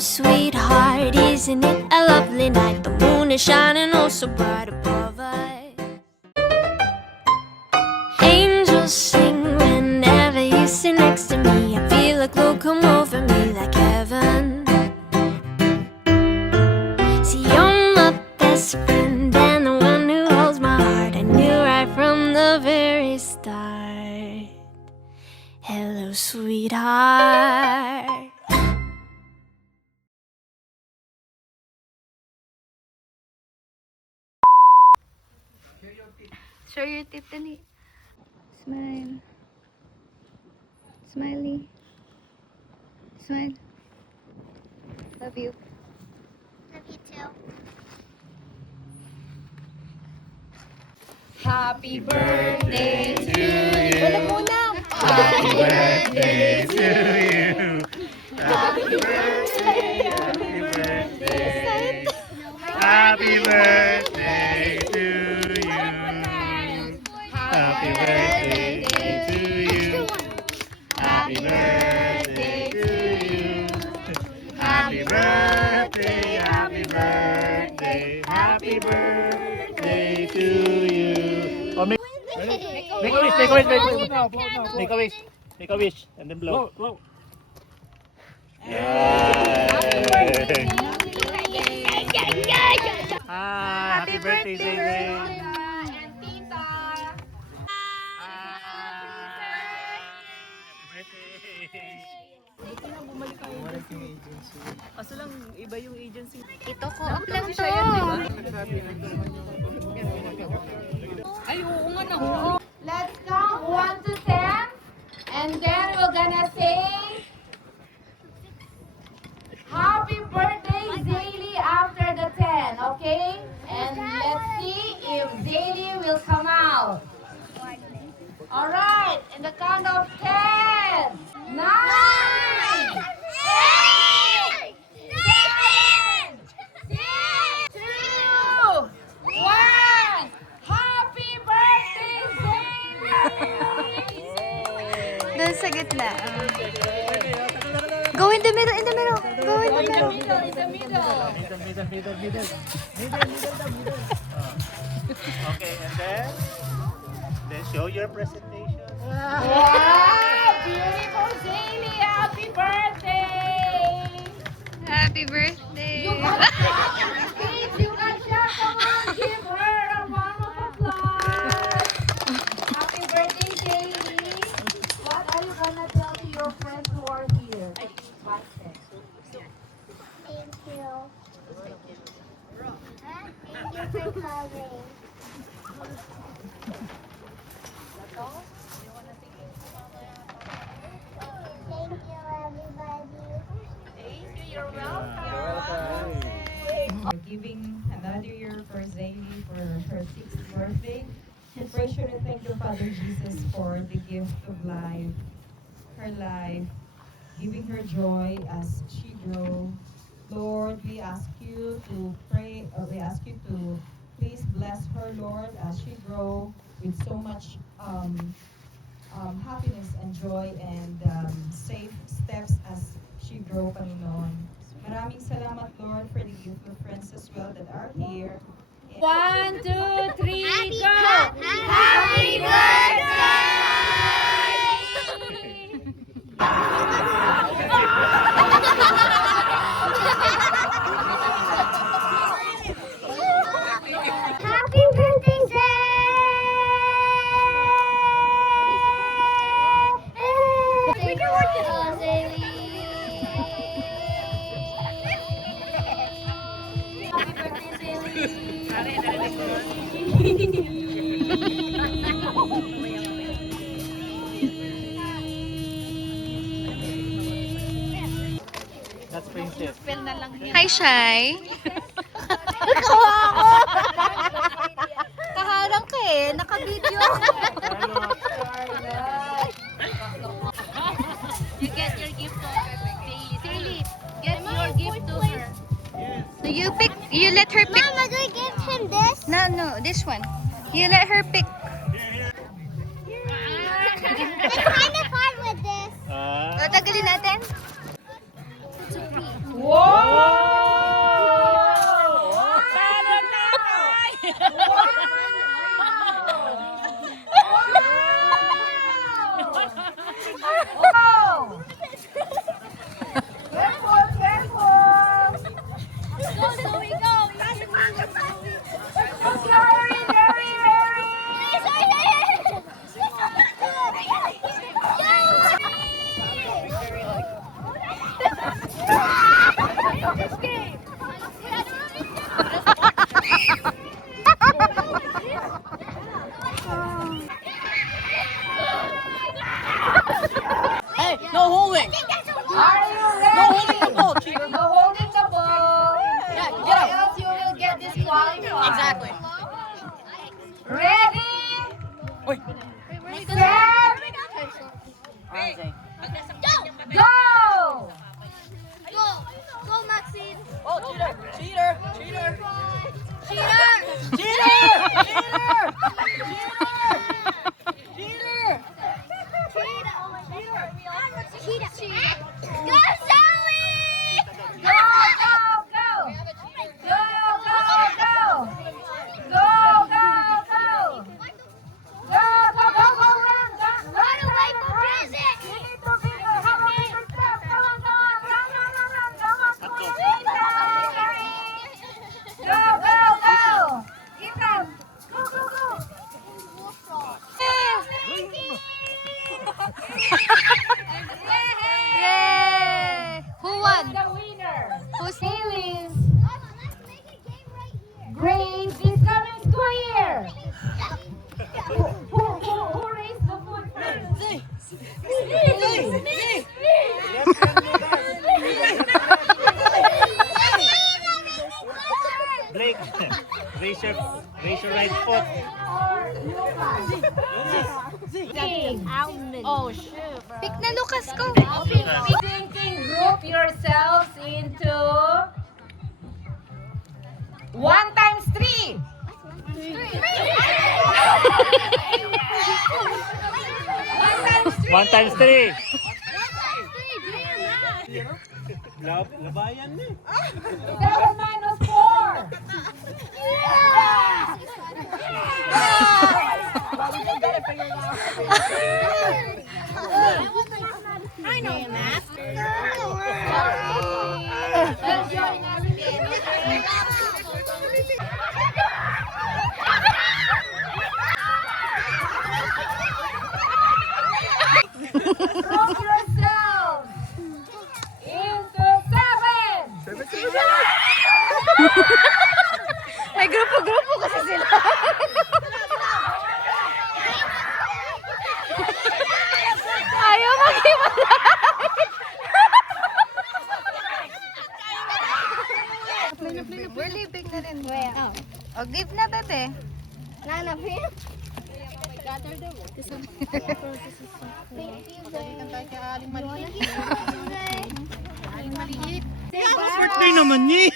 sweetheart, isn't it a lovely night? The moon is shining oh so bright above us. Angels sing whenever you sit next to me. I feel like glow come over me like heaven. See, you're my best friend and the one who holds my heart. I knew right from the very start. Hello, sweetheart. Show your teeth, Dani. Smile. Smiley. Smile. Love you. Love you too. Happy birthday to you. Wala muna. Happy birthday to you. Happy birthday, happy birthday. Happy birthday to you. Happy birthday to you. Happy birthday to you. Happy birthday, happy birthday, happy birthday to you. Oh, make a wish, make a wish, make a wish. Make a wish. Make a wish and then blow. Blow. Happy birthday, Zay. Kaso lang, iba yung agency. Ito ko up lang to. Ay, oo nga na. Let's count 1 to 10, and then we're gonna sing Happy Birthday Zaylee after the 10, okay? And let's see if Zaylee will come out. All right, in the count of 10, 9, 8, 7, 6, 2, 1. Happy birthday, Zaylee! Doon sa gitna. Go in the middle, in the middle. Go in the middle. In the middle. Okay, and then show your presentation. Wow! Beautiful, Zaylee! Happy birthday! Happy birthday. You got stage! You got shot! Come on, give her a round of applause! Happy birthday, Zaylee! What are you gonna tell to your friends who are here? What? Thank you. Thank you for coming. Thank you, everybody. Giving another year for Zaylee for her 6th birthday. We pray sure to thank the Father Jesus for the gift of life, her life, giving her joy as she grows. Lord, we ask you to pray, we ask you to please bless her, Lord, as she grows with so much happiness and joy and safe steps as she grows, Panginoon. Maraming salamat, Lord, for the gift of friends as well that are here. 1, 2, 3, go! Happy birthday! Happy birthday, Zay! Thank you, Zaylee. Happy birthday, That's Princess. Hi, Shy. Kaharang ka eh. Naka-video. You get your gift to her. Zaylee, get your gift to her. You pick. You let her pick. Mama, do I give him this? No, this one. You let her pick. It's kind of hard with this. O, tagalin natin. Wow! No holding. Are you ready? No holding the ball, cheater. No holding the ball. Yeah, Or get out. else you will get disqualified. Exactly. Ready? Wait. Set. Go! Go, Maxine. Oh, cheater. Cheater. Cheater. Cheater. Cheater. Cheater. Cheater. Cheetah. Go, Zoe! Go, go, go! Go, go, go! Go, go, go! Go, go, go, go, run! Run away from prison! You need to be have a bigger step. Come on, come on! Run, run, run, run! Come on, Kuya Ethan! Go, go, go! Ethan! Go, go, go! Yay! Who won? The winner! Who's Feelings! Grace is coming square! Who raised the foot first? Blake, raise your right foot. Oh, shoot. Pick na Lucas ko. Thinking, group yourselves into 1 times 3. 1 times 3. Labayan na. 7 minus 4. I know math. Let's join us again. Group yourselves into 7. May grupo-grupo kasi sila. Ayaw mag-iwalay. We're leaving na rin. Oh, give na, bebe. Nana, Phil. Birthday naman niya.